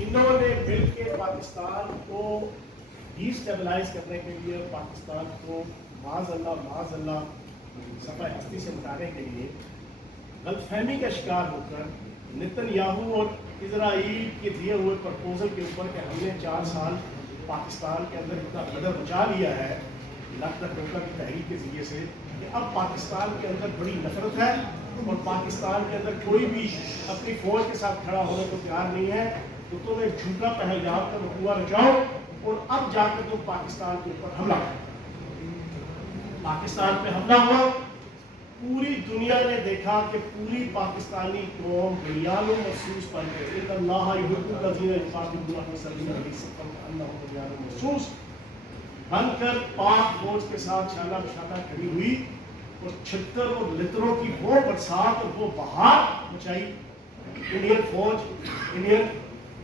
انہوں نے مل کے پاکستان کو ڈی اسٹیبلائز کرنے کے لیے، پاکستان کو معاذ اللہ صفحہ ہستی سے مٹانے کے لیے غلط فہمی کا شکار ہو کر نتن یاہو اور اسرائیل کے دیے ہوئے پرپوزل کے اوپر کہ ہم نے 4 سال پاکستان کے اندر اتنا قدر بچا لیا ہے لاکھ ڈوکا کی تحریک کے ذریعے سے کہ اب پاکستان کے اندر بڑی نفرت ہے اور پاکستان کے اندر کوئی بھی اپنی فوج کے ساتھ کھڑا ہونے کو تیار نہیں ہے، تو تم ایک جھوٹا پہلگام کا رکوع رچاؤ اور اب جا کر تم پاکستان کے اوپر حملہ کرو۔ پاکستان پہ حملہ ہوا، پوری دنیا نے دیکھا کہ پوری پاکستانی قوم بنیان محسوس بن گئی، ان اللہ یحب الذین یقاتلون فی سبیلہ صفا کانہم بنیان مرصوص بن کر پاک فوج کے ساتھ شانہ بشانہ کھڑی ہوئی اور چھتر اور لتروں کی وہ برسات اور وہ بہار مچائی انڈین فوج، انڈین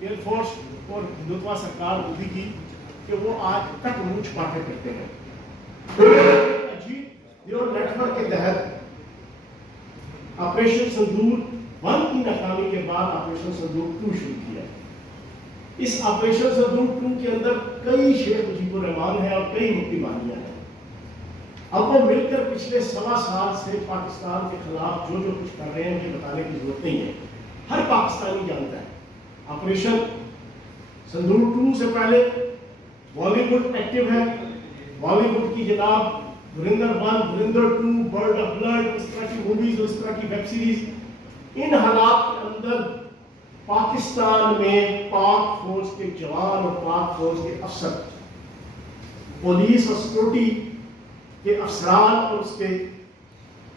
ایئر فورس اور ہندوتوا سرکار مودی کی کہ وہ آج تک منہ چھپا کے کرتے ہیں۔ اجیت دیو نیٹ ورک کے تحت آپریشن سندور 1 کی ناکامی کے بعد آپریشن سندور 2 شروع کیا۔ اس آپریشن سندور 2 کے اندر کئی شیخ مجیب الرحمان ہیں اور کئی مفتی بانیاں ہیں۔ اب وہ مل کر پچھلے 1.25 سال سے پاکستان کے خلاف جو کچھ کر رہے ہیں مجھے بتانے کی ضرورت نہیں ہے، ہر پاکستانی جانتا ہے۔ آپریشن سندور 2 سے پہلے بالی ووڈ ایکٹیو ہے، بالی ووڈ کی جناب دھرندر 1، دھرندر 2، برڈ آف بلڈ، اس طرح کی موویز، اس طرح کی ویب سیریز، ان حالات کے اندر پاکستان میں پاک فوج کے جوان اور پاک فوج کے افسر، پولیس اور سیکورٹی کے افسران اور اس کے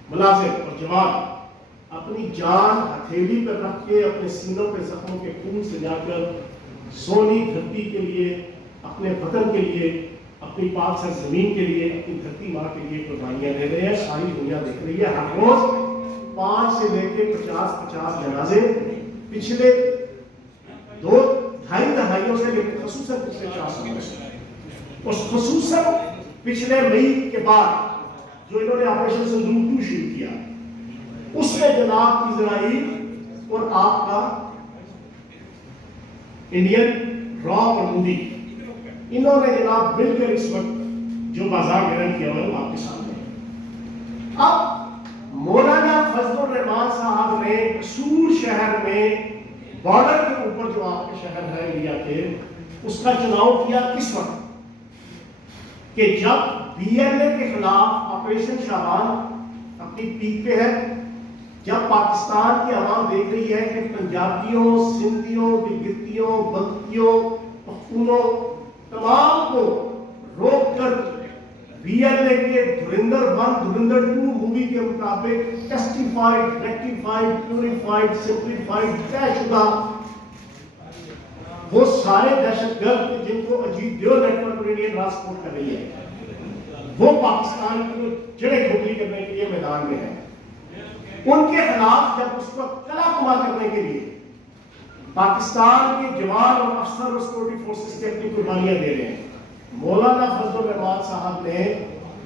ملازم اور جوان اپنی جان ہتھیلی پر رکھ کے اپنے سینوں پہ زخموں کے خون سے جا کر سونی دھرتی کے لیے، اپنے وطن کے لیے، اپنی پاک سر زمین کے لیے، اپنی دھرتی ماں کے لیے قربانیاں دے رہے ہیں۔ ساری دنیا دیکھ رہی ہے، ہر روز 5 سے لے کے 50 جنازے پچھلے 2-2.5 دہائیوں سے لے کے خصوصاً پچھلے 4 سالوں سے، اور خصوصاً پچھلے مئی کے بعد جو انہوں نے آپریشن سندور 2 شروع کیا، اس میں جناب اسرائیل اور آپ کا انڈین را اور مودی، انہوں نے جناب مل کر اس وقت جو بازار گرم کیا ہوا ہے آپ کے سامنے ہے۔ اب مولانا فضل الرحمان صاحب نے قصور شہر میں بارڈر کے اوپر جو آپ کے شہر ہے انڈیا کے، اس کا چناؤ کیا کس وقت کہ جب بی ایل اے کے خلاف آپریشن شاہبان اپنی پیک پہ ہے، جب پاکستان کی عوام دیکھ رہی ہے کہ پنجابیوں، سندھیوں، گلگتیوں، بلتیوں، پختونوں تمام کو روک کر بی ایل اے کے دھرندر 1، دھرندر 2 مووی کے مطابق ٹیسٹیفائڈ، ریکٹیفائڈ، پیوریفائڈ، سمپلیفائڈ، طے شدہ وہ سارے دہشت گرد جن کو اجیت دیو نیٹ ورک اور انڈین را سپورٹ کر رہی ہے، وہ پاکستان کو جڑیں کھوکھلی کرنے کے لیے میدان میں ہے۔ ان کے خلاف جب اس کو کلا کما کرنے کے لیے پاکستان کے جوان اور افسر اور سیکورٹی فورسز کے اپنی قربانیاں دے رہے ہیں، مولانا فضل الرحمان صاحب نے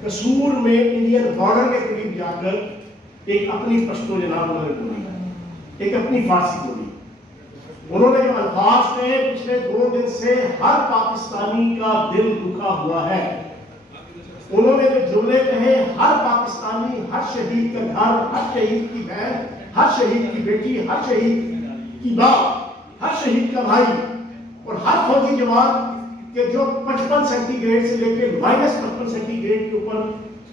قصور میں انڈین بارڈر کے قریب جا کر ایک اپنی پشتو جناب انہوں نے بولی، ایک اپنی فارسی بولی۔ انہوں نے جو الفاظ میں پچھلے 2 دن سے ہر پاکستانی کا دل دکھا ہوا ہے، انہوں نے جو جملے کہے، ہر پاکستانی، ہر شہید کا گھر، ہر شہید کی بہن، ہر شہید کی بیٹی، ہر شہید کی باپ، ہر شہید کا بھائی اور ہر فوجی جوان کہ جو 55 سینٹی گریڈ سے لے کے -55 سینٹی گریڈ کے اوپر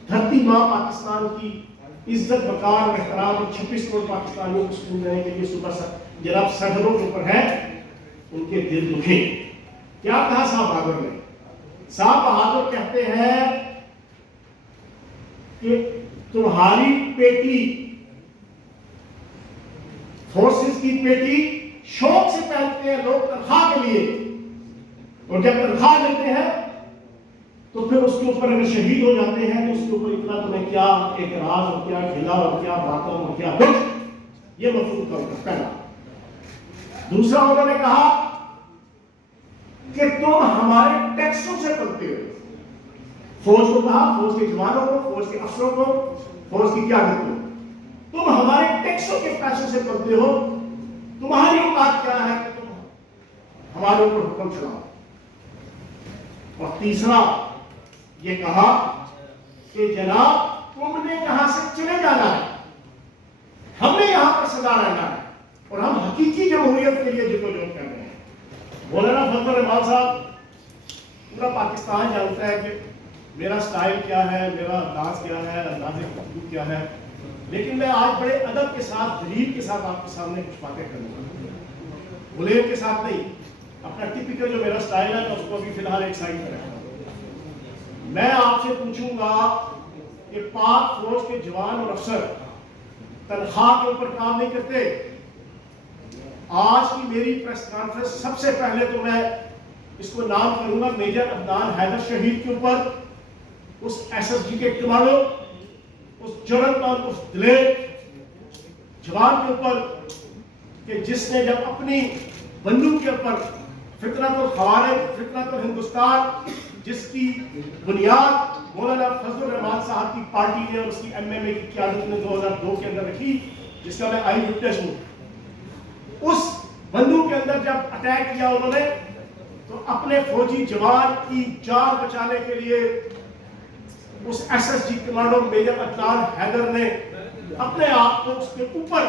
دھرتی ماں پاکستان کی عزت وقار اور احترام اور 26 کروڑ پاکستانیوں کو سکون دینے کے لیے صبح جناب سرحدوں کے اوپر ہے، ان کے دل دکھے۔ کیا کہا صاحب بہادر نے؟ صاحب بہادر کہتے ہیں کہ تمہاری پیٹی، فورسز کی پیٹی شوق سے پہنتے ہیں لوگ تنخواہ کے لیے، اور جب تنخواہ لیتے ہیں تو پھر اس کے اوپر اگر شہید ہو جاتے ہیں تو اس کے اوپر اتنا تمہیں کیا اعتراض اور کیا گھلا اور کیا باتوں اور کیا دکھ، یہ مفہوم کا پہلا۔ دوسرا انہوں نے کہا کہ تم ہمارے ٹیکسوں سے پلتے ہو۔ فوج کو کہا، فوج کے جوانوں کو، فوج کے افسروں کو، فوج کی قیادت کو، تم ہمارے ٹیکسوں کے پیسوں سے پلتے ہو، تمہاری اوقات کیا ہے کہ تم ہمارے اوپر حکم چلاؤ. اور تیسرا یہ کہا کہ جناب تم نے یہاں سے چلے جانا ہے, ہم نے یہاں پر سدا رہنا ہے, اور ہم حقیقی جمہوریت کے لیے جدوجہد کر رہے ہیں. مولانا فضل الرحمان صاحب, پورا پاکستان جانتا ہے کہ میرا سٹائل کیا ہے, میرا انداز کیا ہے, انداز گفتگو کیا ہے, لیکن میں آج بڑے ادب کے ساتھ, دلیل کے ساتھ آپ کے سامنے کچھ باتیں کروں گا, بلیب کے ساتھ نہیں. اپنا ٹپیکل جو میرا سٹائل ہے میں اس کو بھی فی الحال ایک سائڈ پر رکھتا ہوں. میں آپ سے پوچھوں گا کہ پاک فوج کے جوان اور افسر تنخواہ کے اوپر کام نہیں کرتے. آج کی میری پریس کانفرنس سب سے پہلے تو میں اس کو نام کروں گا میجر عدنان حیدر شہید کے اوپر, اس ایس ایس جی کے کمانڈو, اس جرت مند, اس دلیر جوان کے اوپر کہ جس نے جب اپنی بندوق کے اوپر فطرت الخوارج, فطرت الہندوستان, جس کی بنیاد مولانا فضل الرحمان صاحب کی پارٹی نے اور اس کی ایم ایم اے کی قیادت نے 2002 کے اندر رکھی, جس کا میں آئی وٹنس ہوں, اس بندوق کے اندر جب اٹیک کیا انہوں نے تو اپنے فوجی جوان کی جان بچانے کے لیے اس S S G commando major Adnan Haider نے اپنے آپ کو اس کے اوپر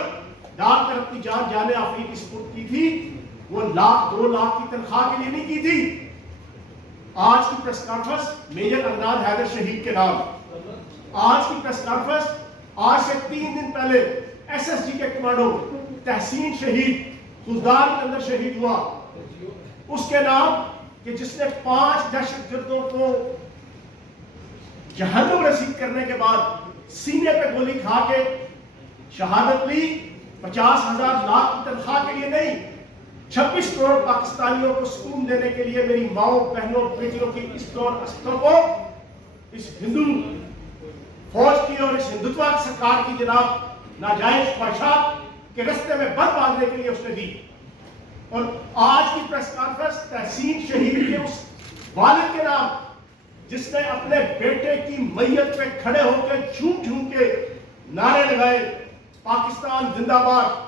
ڈال کر اپنی جان جانے آفرین کی سپرد کی تھی. وہ لاکھ 2 لاکھ کی تنخواہ کے لیے نہیں کی تھی. آج کی press conference major Adnan Haider شہید کے نام, آج کی پریس کانفرنس آج سے 3 دن پہلے ایس ایس جی کے کمانڈو تحسین شہید خوزدار کے اندر شہید ہوا, اس کے نام کہ جس نے 5 دہشت گردوں کو جہنم رسید کرنے کے بعد سینے پہ گولی کھا کے شہادت لی. 50,000 لاکھ کی تنخواہ کے لیے نہیں, 26 کروڑ پاکستانیوں کو سکون دینے کے لیے, میری ماؤں, بہنوں, بیٹیوں کی اس دور استوں کو اس ہندو فوج کی اور اس ہندوتوا کی سرکار کی جناب ناجائز خواہشات کے رستے میں بند باندھنے کے لیے اس نے دی. اور آج کی پریس کانفرنس تحسین شہید کے اس والد کے نام جس نے اپنے بیٹے کی میت پہ کھڑے ہو کے جھوم جھوم کے نعرے لگائے, پاکستان زندہ باد,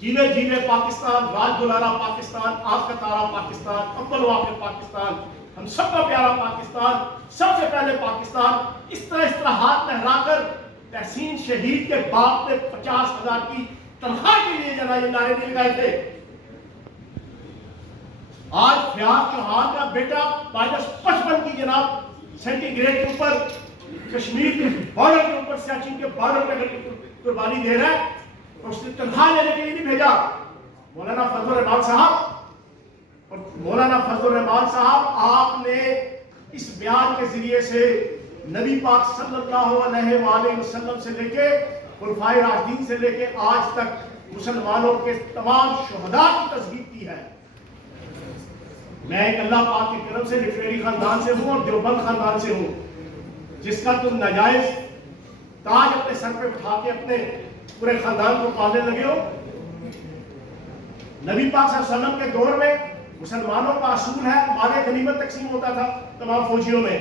جیوے جیوے پاکستان, راج دلارا پاکستان, آپ کا تارا پاکستان, اول و آخر پاکستان, ہم سب کا پیارا پاکستان, سب سے پہلے پاکستان. اس طرح ہاتھ لہرا کر تحسین شہید کے باپ نے 50,000 کی تنخواہ کے لیے یہ نعرے نہیں لگائے تھے. آج فیاض چوہان کا بیٹا -55 کی جناب سینٹی گریڈ کے اوپر کشمیر کے بارڈر کے اوپر, سیاچن کے بارڈر پہ قربانی دے رہا ہے, اس نے تنخواہ لینے کے لیے نہیں بھیجا. مولانا فضل الرحمان صاحب, اور مولانا فضل الرحمان صاحب آپ نے اس بیان کے ذریعے سے نبی پاک صلی اللہ علیہ وآلہ وسلم سے لے کے خلفائے راشدین سے لے کے آج تک مسلمانوں کے تمام شہداء کی تصدیق کی ہے. میں ایک اللہ پاک کے کرم سے لٹریری خاندان سے ہوں اور دیوبند خاندان سے ہوں, جس کا تم ناجائز تاج اپنے سر پہ اٹھا کے اپنے پورے خاندان کو پالنے لگے ہو. نبی پاک صلی اللہ علیہ وسلم کے دور میں مسلمانوں کا اصول ہے مال غنیمت تقسیم ہوتا تھا تمام فوجیوں میں.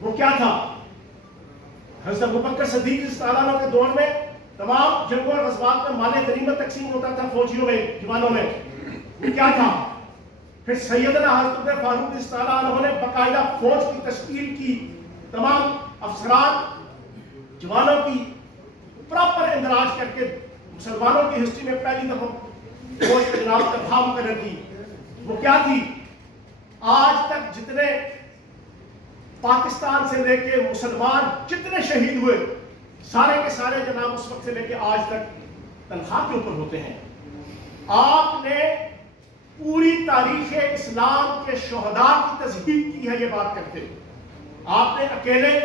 وہ کیا تھا؟ حضرت ابوبکر صدیق رضی اللہ عنہ کے دور میں تمام جنگوں اور غزوات میں مال غنیمت تقسیم ہوتا تھا فوجیوں میں, جوانوں میں. وہ کیا تھا؟ پھر سیدنا حضرت فاروق رضی اللہ عنہ نے باقاعدہ فوج کی تشکیل کی, تمام افسران جوانوں کی پراپر اندراج کر کے مسلمانوں کی ہسٹری میں پہلی دفعہ فوج کے جناب تنخواہ مقرر کی. وہ کیا تھی؟ آج تک جتنے پاکستان سے لے کے مسلمان جتنے شہید ہوئے سارے کے سارے جناب اس وقت سے لے کے آج تک تنخواہ کے اوپر ہوتے ہیں. آپ نے پوری تاریخ اسلام کے شہداء کی تصدیق کی ہے یہ بات کرتے. آپ نے اکیلے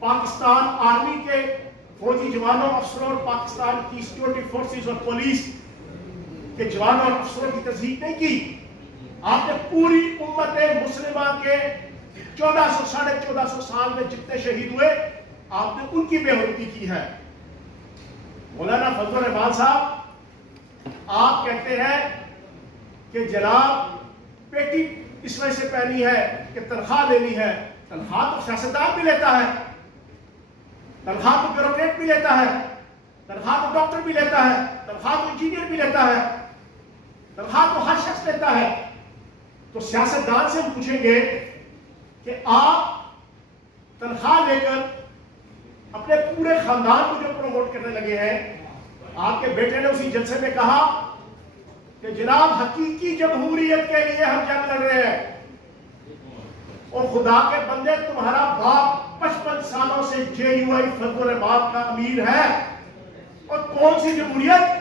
پاکستان آرمی کے فوجی جوانوں, افسروں اور پاکستان کی سیکورٹی فورسز اور پولیس کے جوانوں اور افسروں کی تصدیق نہیں کی. آپ نے پوری امت مسلمہ کے 1400-1450 سال میں جتنے شہید ہوئے آپ نے ان کی بے حرمتی کی ہے. مولانا فضل الرحمان صاحب آپ کہتے ہیں کہ جناب پیٹی اس وجہ سے پہنی ہے کہ تنخواہ لینی ہے. تنخواہ تو سیاستدان بھی لیتا ہے, تنخواہ تو بیوروکریٹ بھی لیتا ہے, تنخواہ تو ڈاکٹر بھی لیتا ہے, تنخواہ تو انجینئر بھی لیتا ہے, تنخواہ تو ہر شخص لیتا ہے. تو سیاستدان سے ہم پوچھیں گے کہ آپ تنخواہ لے کر اپنے پورے خاندان کو جو پروموٹ کرنے لگے ہیں. آپ کے بیٹے نے اسی جلسے میں کہا کہ جناب حقیقی جمہوریت کے لیے ہم جنگ لڑ رہے ہیں. اور خدا کے بندے تمہارا باپ 55 سالوں سے JUI فضل الرحمان کا امیر ہے. اور کون سی جمہوریت؟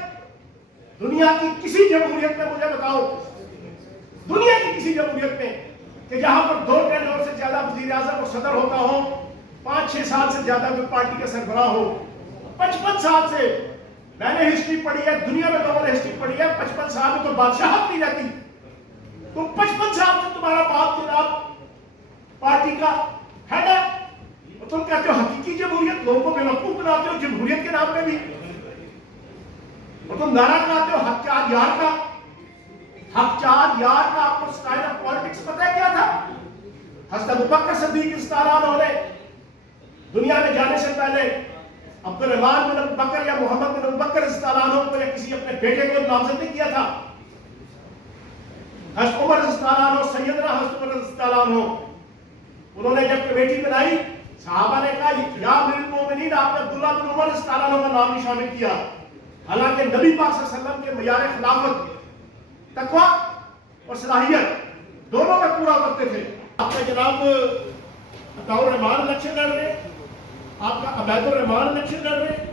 دنیا کی کسی جمہوریت میں مجھے بتاؤ, دنیا کی کسی جمہوریت میں کہ جہاں پر 2 ٹینیور سے زیادہ وزیر اعظم اور صدر ہوتا ہو, 5-6 سال سے زیادہ کوئی پارٹی کا سربراہ ہو. 55 سال سے میں نے ہسٹری پڑھی ہے, دنیا میں لوگوں نے ہسٹری پڑھی ہے, 55 سال میں تو بادشاہت نہیں رہتی. تو 55 سال سے تمہارا باپ جناب پارٹی کا ہیڈ ہے, اور تم کہتے ہو حقیقی جمہوریت. لوگوں کو بیوقوف بناتے ہو جمہوریت کے نام پہ بھی. اور تم نعرہ لگاتے ہو حق 4 یار کا. حق 4 یار کا آپ کو سٹائل آف پالیٹکس پتہ ہے کیا تھا؟ حضرت ابوبکر صدیق استعلان ہونے دنیا میں جانے سے پہلے عبد الرحمن بن ابوبکر یا محمد بن ابوبکر استعلان ہو کو یا کسی اپنے بیٹے کو نامزد نہیں کیا تھا. حضرت عمر استعلان ہو, سیدنا حضرت عمر استعلان ہو, انہوں نے جب کمیٹی بنائی صحابہ نے کہا یا امیر المومنین آپ نے عبداللہ بن عمر استعلان ہو کا نام نہیں شامل کیا. حالانکہ نبی پاک صلی اللہ علیہ وسلم کے معیار خلافت تقویٰ اور صلاحیت دونوں میں پورا کرتے تھے. آپ کا جناب عطاء الرحمان الیکشن لڑ رہے, آپ کا عبید الرحمان الیکشن لڑ رہے,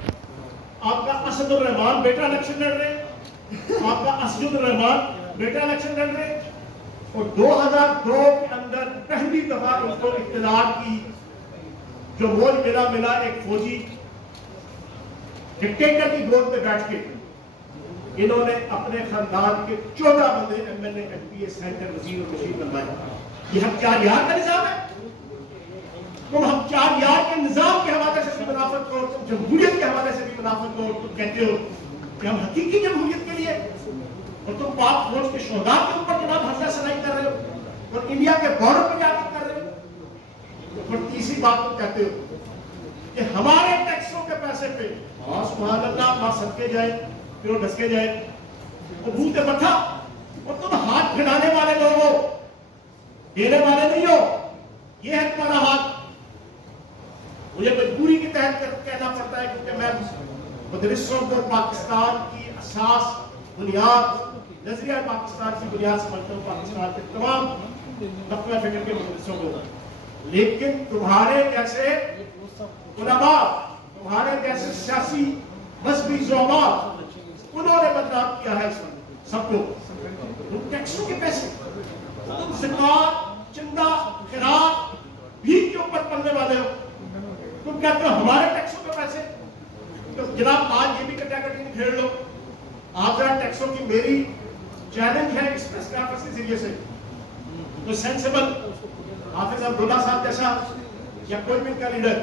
آپ کا اسد الرحمان بیٹا الیکشن لڑ رہے, آپ کا اسجد الرحمان بیٹا الیکشن لڑ رہے. اور 2002 کے اندر پہلی دفعہ ان کو اقتدار کی جو موج ملا ایک فوجی ڈکٹیٹر کی گود پہ بیٹھ کے انہوں نے اپنے خاندان کے 14 بندے MLA MP سینٹر وزیر اور مشیر بنوائے. یہ ہم 4 یار کا نظام ہے. تم ہم 4 یار کے نظام کے حوالے سے بھی منافقت کرو, تم جمہوریت کے حوالے سے بھی منافقت کرو. تم کہتے ہو کہ ہم حقیقی جمہوریت کے لیے, اور تم پاک فوج کے شہداء کے اوپر جناب حملہ سرائی کر رہے ہو اور انڈیا کے بارڈر پہ جا کر رہے ہو. اور تیسری بات تم کہتے ہو کہ ہمارے ٹیکسوں کے پیسے پہ سبحان اللہ ماں صدقے جائے پھر ڈسکے جائے وہ بھوتے بٹھا. اور تم ہاتھ پھیلانے والے لوگ ہو, دینے والے نہیں ہو. یہ ہے تمہارا ہاتھ. مجھے مجبوری کے تحت کہنا پڑتا ہے کیونکہ میں مدرسوں کو پاکستان کی اساس بنیاد نظریہ پاکستان کی بنیاد سمجھتا ہوں, پاکستان کے تمام نقطہ فکر کے مدرسوں کو. لیکن تمہارے جیسے علماء, تمہارے جیسے سیاسی مذہبی زعماء, انہوں نے بدنام کیا ہے سب کو. تم ٹیکسوں کے پیسے, تم زکات, چندہ, خیرات بھی کے اوپر پلنے والے ہو. تم کہتے ہو ہمارے ٹیکسوں کے پیسے. تو جناب آج یہ بھی کٹاکٹی کھیل لو. آپ ذرا ٹیکسوں کی میری چیلنج ہے اس پریس کانفرنس کے ذریعے سے کوئی سینسیبل حافظ عبداللہ صاحب جیسا یا کوئی بھی ان کا لیڈر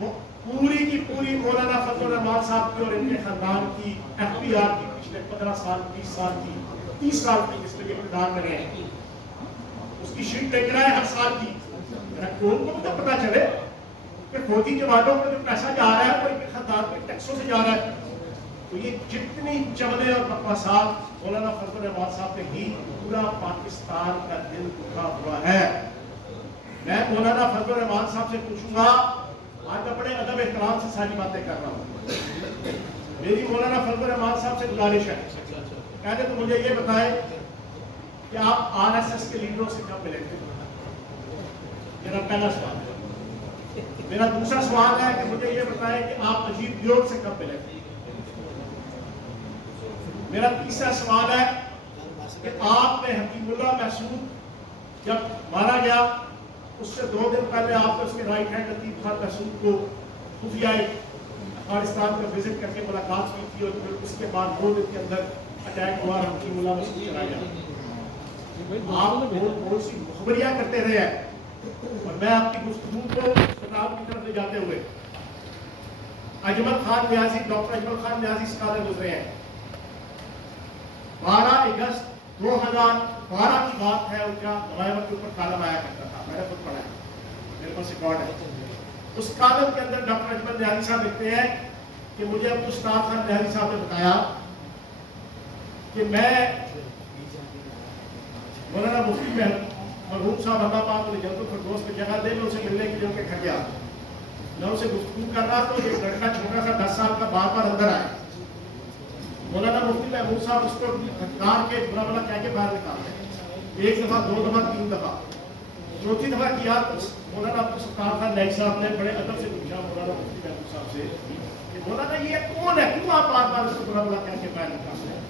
وہ پوری کی پوری مولانا فضل الرحمان صاحب کی اور ان کے خاندان کی FPR کی پچھلے 15 سال 20 سال کی 30 سال کی جس میں اقتدار میں رہے ہیں اس کی شیٹ لے کر آئے ہر سال کی. کون کو تو پتا چلے کہ فوجی جوانوں کو جو پیسہ جا رہا ہے وہ ان کے خاندان کے ٹیکسوں سے جا رہا ہے. تو یہ جتنی چولے اور بکواسات مولانا فضل الرحمان صاحب نے کی, پورا پاکستان کا دل دکھا ہوا ہے. میں مولانا فضل الرحمان صاحب سے پوچھوں گا, آج میں بڑے ادب احترام سے ساری باتیں کر رہا ہوں, میری مولانا فضل الرحمان صاحب سے گزارش ہے پہلے تو مجھے یہ بتائیں کہ آپ RSS کے لیڈروں سے کب ملے تھے. میرا پہلا سوال ہے. میرا دوسرا سوال ہے کہ مجھے یہ بتائیں کہ آپ اجیت دیوگ سے کب ملے تھے. میرا تیسرا سوال ہے کہ آپ نے حکیم اللہ محسود جب مارا گیا اس سے 2 دن پہلے آپ نے اس کے رائٹ ہینڈ لطیف خان محسود کو خفیہ افغانستان کا وزٹ کر کے ملاقات کی تھی, اور پھر اس کے بعد 2 دن کے اندر اٹیک ہوا, حکیم اللہ محسود چلا گیا. آپ بہت سی مخبریاں کرتے رہے ہیں, اور میں آپ کی گفتگو کو کتاب کی طرف لے جاتے ہوئے اجمل خان نیازی, ڈاکٹر اجمل خان نیازی اسکالر گزرے ہیں. 12 اگست 2012 کی بات ہے, ان کا نوائبہ کے اوپر کالم آیا کرتا تھا, میں نے خود پڑھا ہے, میرے پاس ریکارڈ ہے. اس کالم کے اندر ڈاکٹر اجمل نیازی صاحب لکھتے ہیں کہ مجھے عبدالستار خان نیازی صاحب نے بتایا کہ میں مولانا مفتی میں مرحوم صاحب اللہ پاک نے جلد فردوس میں جگہ دے میں اسے ملنے کے لیے ان کے گھر گیا. میں اسے گفتگو کر رہا تو ایک لڑکا چھوٹا سا 10 سال کا بار بار اندر آیا. مولانا مفتی محمود صاحب اس کو ہتھیار کے برا بلا کہہ کے باہر نکالتے ہیں. 1 دفعہ 2 دفعہ 3 دفعہ 4تھی دفعہ کیا تو مولانا عبد الستار خان نائک صاحب نے بڑے ادب سے پوچھا مولانا مفتی محمود صاحب سے کہ مولانا یہ کون ہے, کیوں آپ بار بار اس کو برا بلا کہہ کے باہر نکالتے ہیں؟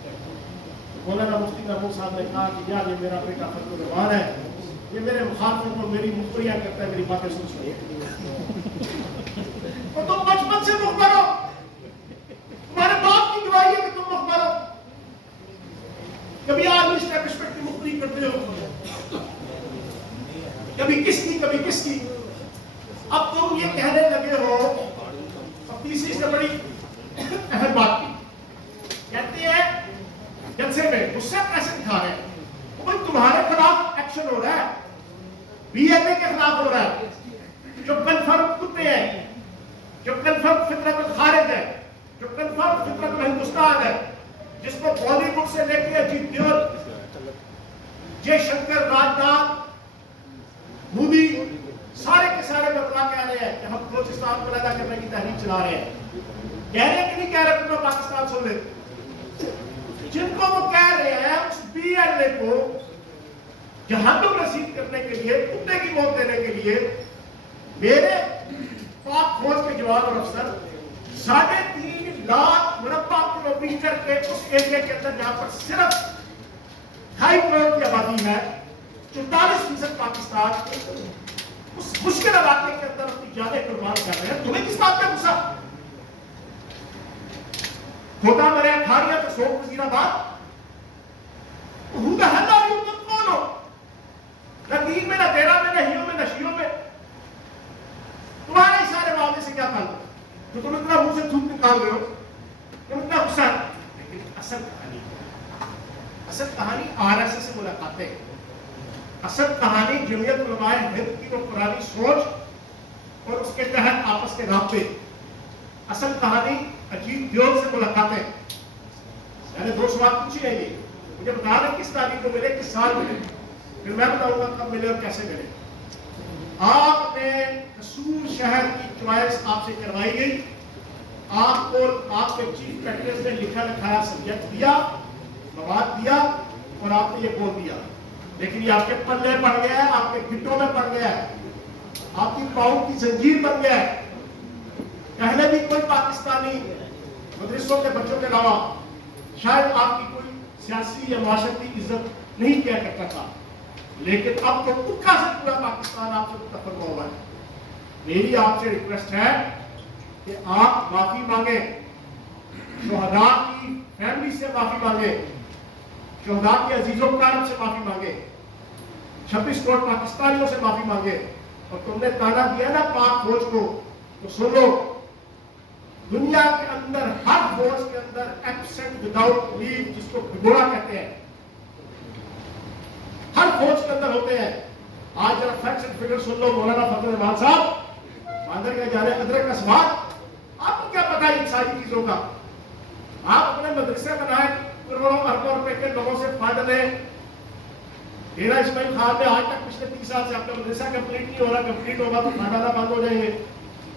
مولانا مفتی محمود صاحب نے کہا کہ یار یہ میرا بیٹا فرق الروان ہے, یہ میرے مخالفوں کو میری مخبریاں کرتا ہے, میری باتیں سن سنیے. اور تم بچپن سے مخبر ہو, تمہارے باپ کی گواہی ہے کہ تم مخبر ہو. کبھی آرمی اسٹیبلشمنٹ کی مخبری کرتے ہو, کبھی کس کی کبھی کس کی. اب تم یہ کہنے لگے ہو. اب تیسری سے بڑی اہم بات کی کہتے ہیں جلسے میں غصہ کیسے دکھا رہے ہیں, بھائی تمہارے خلاف ایکشن ہو رہا ہے, بی ایل اے کے خلاف ہو رہا ہے, جو کنفرم کتے ہیں, جو کنفرم فطرت الخارج ہے, جو کنفرم فطرت ہندوستان ہے, جس کو بالی ووڈ سے لے کے اجیت دیول, جے شنکر, راج ناتھ, مودی, سارے کے سارے بتلا کہہ رہے ہیں کہ ہم بلوچستان کو علیحدہ کرنے کی تحریک چلا رہے ہیں. کہہ رہے ہیں کہ نہیں کہہ رہے پورا پاکستان سن لے. جن کو وہ کہہ رہے ہیں اس بی ایل اے کو جہنم رسید کرنے کے لیے, کتے کی موت دینے کے لیے میرے پاک فوج کے جوان اور افسر 3.5 لاکھ مربع کلومیٹر کے اس ایریا کے اندر جہاں پر صرف 2.5 کروڑ کی آبادی ہے, 44% پاکستان, اس مشکل علاقے کے اندر اپنی جانیں قربان کر رہے ہیں. تمہیں کس بات کا غصہ؟ کھوٹا مریا کھاڑیا تو سوک وزیر آباد, ہو دا ہل آر یو, تم کون ہو؟ نہ دین میں, نہ تیرا میں, نہ ہیوں میں, نہ شیوں میں. تمہارے سارے معاملے سے کیا تعلق تو تم اتنا منہ سے تھوک نکال رہے ہو, تم اتنا غصہ. لیکن اصل کہانی آر ایس ایس سے ملاقاتیں, اصل کہانی جمعیت علماء ہند کی وہ پرانی سوچ اور اس کے تحت آپس کے رابطے, اصل کہانی اجیت دیول سے ملاقاتیں. میں نے 2 سوال پوچھے ہیں, یہ مجھے بتا دیں کس تاریخ کو ملے, کس سال ملے, پھر میں بتاؤں گا کب ملے اور کیسے ملے. آپ نے قصور شہر کی چوائس آپ سے کروائی گئی, آپ کو آپ کے چیف پیٹرز نے لکھا لکھایا سبجیکٹ دیا, مواد دیا, اور آپ نے یہ بول دیا. لیکن یہ آپ کے پلے پڑ گیا ہے, آپ کے گھٹوں میں پڑ گیا ہے, آپ کی پاؤں کی زنجیر بن گیا ہے. پہلے بھی کوئی پاکستانی مدرسوں کے بچوں کے علاوہ شاید آپ کی کوئی سیاسی یا معاشرتی عزت نہیں کیا کرتا تھا, لیکن اب تو پکا سے پورا پاکستان آپ سے متفق ہوا ہے. میری آپ سے ریکویسٹ ہے کہ آپ معافی مانگیں, شہداء کی فیملی سے معافی مانگیں, شہداء کے عزیزوں کرام سے معافی مانگیں, 26 کروڑ پاکستانیوں سے معافی مانگیں. اور تم نے تانا دیا نا پاک فوج کو, تو سن لو, دنیا کے اندر ہر فوج کے اندر ایبسنٹ وداؤٹ لیو, جس کو بھگوڑا کہتے ہیں, ہر فوج کے اندر ہوتے ہیں. آج ذرا فیکٹس اینڈ فگر سن لو. مولانا فضل الرحمان صاحب باندر کے جا رہے ادرک کا سواد, آپ کو کیا پتا ہے ان ساری چیزوں کا؟ آپ اپنے مدرسے بنائے, کروڑوں اربوں روپے کے لوگوں سے فائدہ لیں. ڈیرا اسماعیل خان میں آج تک پچھلے 30 سال سے آپ کا مدرسہ کمپلیٹ نہیں ہو رہا, کمپلیٹ ہوگا تو فائدہ بند ہو جائیں گے.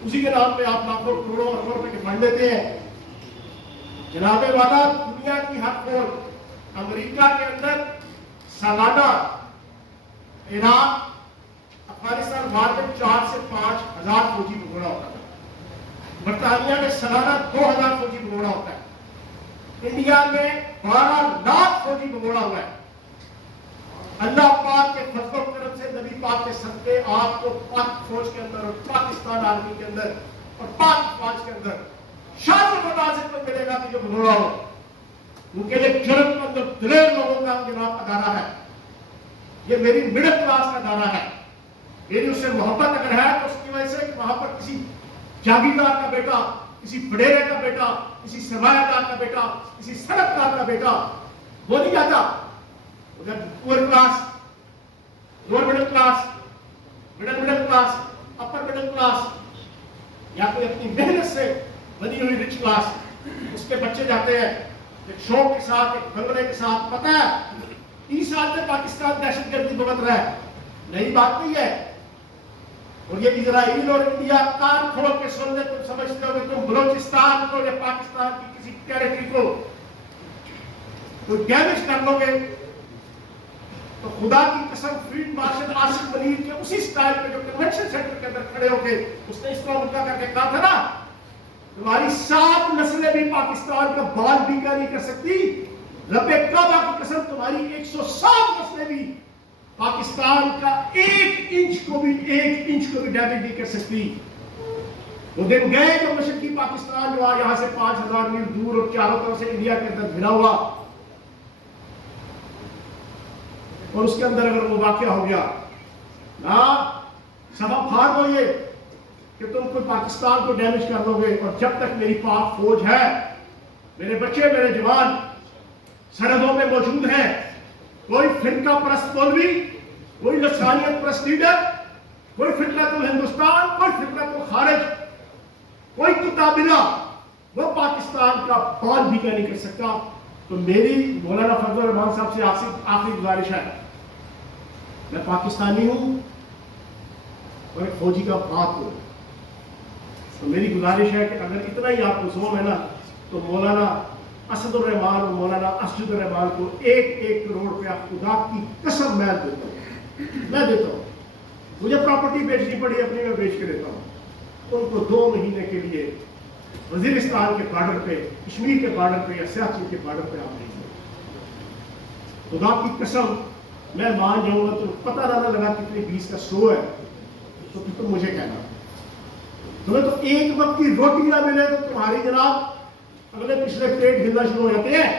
اسی کے نام پہ آپ لاکھوں کروڑوں اربوں روپے کے فنڈ دیتے ہیں. جناب والا, دنیا کی ہر فوج امریکہ کے اندر سالانہ عراق افغانستان وار میں 4 سے 5 ہزار فوجی بھگوڑا ہوتا ہے. برطانیہ میں سالانہ 2000 فوجی بھگوڑا ہوتا ہے. انڈیا میں 12 لاکھ فوجی بھگوڑا ہوا ہے. اللہ پاک کے فضل و کرم سے, نبی پاک کے صدقے آپ کو پاک فوج کے اندر اور پاکستان آرمی کے اندر اور پاک فوج کے اندر شان و مناسب پر ملے گا کہ جو بھگوڑا ہو. کیونکہ یہ جرم مند اور دلیر لوگوں کا جناب ادارہ ہے, یہ میری مڈل کلاس کا ادارہ ہے. میری اس سے محبت اگر ہے تو اس کی وجہ سے کہ وہاں پر کسی جاگیردار کا بیٹا, کسی بڑیرے کا بیٹا, کسی سرمایہ دار کا بیٹا, کسی صنعت کار کا بیٹا وہ نہیں جاتا. پور class, lower middle class, middle class, upper middle class, یا کوئی اپنی محنت سے بنی ہوئی رچ کلاس, اس کے بچے جاتے ہیں ایک شوق کے ساتھ, ایک بھنگڑے کے ساتھ. پتہ ہے 30 سال سے پاکستان دہشت گردی بھگت رہا ہے، نئی بات نہیں ہے. اور یہ اسرائیل اور انڈیا کان کھول کے سن لے، تم سمجھتے ہو کہ تم بلوچستان کو یا پاکستان کی کسی ٹیریٹری کو کوئی ڈیمیج کر لو گے تو خدا کی قسم فیلڈ مارشل آصف منیر کے اسی سٹائل پہ جو کنونشن سینٹر کے اندر کھڑے ہو کے اس نے اس کو مدعا کر کے کہا تھا نا، تمہاری 7 نسلیں بھی پاکستان کا بال بیکا نہیں کر سکتی. رب کعبہ کی قسم تمہاری 107 نسلیں بھی پاکستان کا 1 انچ کو بھی ڈیمیج نہیں کر سکتی. وہ دن گئے جو مشرقی پاکستان جو یہاں سے 5000 میل دور اور چاروں طرف سے انڈیا کے اندر گھرا ہوا، اور اس کے اندر اگر وہ واقعہ ہو گیا نا، سبب پھاڑ دو یہ کہ تم کوئی پاکستان کو ڈیمیج کر لو گے. اور جب تک میری پاک فوج ہے، میرے بچے میرے جوان سرحدوں میں موجود ہیں، کوئی فرقہ پرست مولوی، کوئی لسانیت پرست لیڈر، کوئی فطرت الہندوستان، کوئی فطرت الخارج، کوئی کتابلہ وہ پاکستان کا بال بھی نہیں کر سکتا. تو میری مولانا فضل الرحمان صاحب سے آخری گزارش ہے، میں پاکستانی ہوں اور ایک فوجی کا باپ ہوں، تو میری گزارش ہے کہ اگر اتنا ہی آپ کو زوم ہے نا تو مولانا اسد الرحمان اور مولانا اسجد الرحمان کو 1 کروڑ روپیہ خدا کی قسم میں دیتا ہوں. مجھے پراپرٹی بیچنی پڑی اپنی، میں بیچ کے دیتا ہوں. ان کو 2 مہینے کے لیے وزیرستان کے بارڈر پہ، کشمیر کے بارڈر پہ یا سیاچن کے بارڈر پہ آپ نہیں ہیں. خدا کی قسم میں مان جاؤں گا، تو پتہ نہ لگا کتنے 20 کا سو ہے تو پھر تم مجھے کہنا. تمہیں تو ایک وقت کی روٹی نہ ملے تو تمہاری جناب اگلے پچھلے پیٹ ہلنا شروع ہو جاتے ہیں.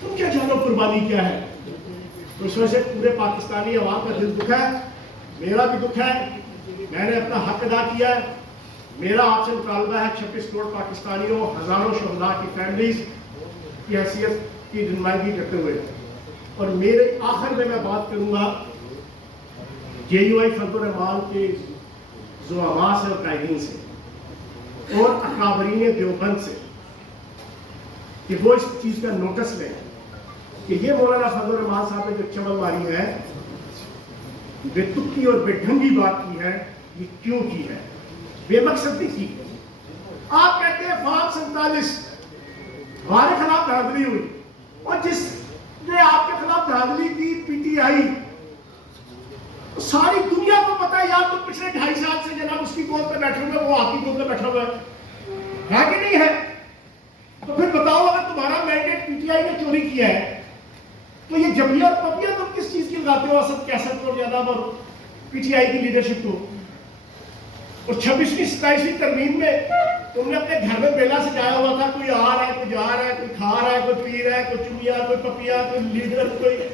تم کیا جانو قربانی کیا ہے. تو اس وجہ سے پورے پاکستانی عوام کا دل دکھ ہے، میرا بھی دکھ ہے. میں نے اپنا حق ادا کیا ہے. میرا آپ سے مطالبہ ہے 26 کروڑ پاکستانیوں، ہزاروں شہداء کی فیملیز کی حیثیت کی نمائندگی کرتے ہوئے، اور میرے آخر میں بات کروں گا JUI فضل الرحمان کے زعماء سے اور قائدین سے اور اکابرین دیوبند سے کہ وہ اس چیز کا نوٹس لیں کہ یہ مولانا فضل الرحمان صاحب نے جو چمن ماری ہے، بے تکی اور بے ڈھنگی بات کی ہے، یہ کیوں کی ہے؟ بے مقصد بھی کی. آپ کہتے ہیں فارم 47 ہمارے خلاف دھاندلی ہوئی، اور جس نے آپ کے خلاف دھاندلی کی PTI، ساری دنیا کو پتا ہے یار، تو پچھلے 2.5 سال سے جناب اس کی گود پہ بیٹھے ہوئے، وہ آپ کی گود پہ بیٹھا ہوا ہے کہ نہیں ہے؟ تو پھر بتاؤ، اگر تمہارا مینڈیٹ PTI نے چوری کیا ہے تو یہ جبریہ اور پپیہ تم کس چیز کی لگاتے ہو اسد کیسٹ کو جناب اور PTI کی لیڈرشپ کو؟ اور 26ویں 27ویں ترمیم میں تم نے اپنے گھر میں بیلا سجایا ہوا تھا، کوئی آ رہا ہے، کوئی جا رہا ہے، کوئی کھا رہا ہے، کوئی پی رہا ہے، کوئی چمیا، کوئی پپیا، کوئی لیڈر، کوئی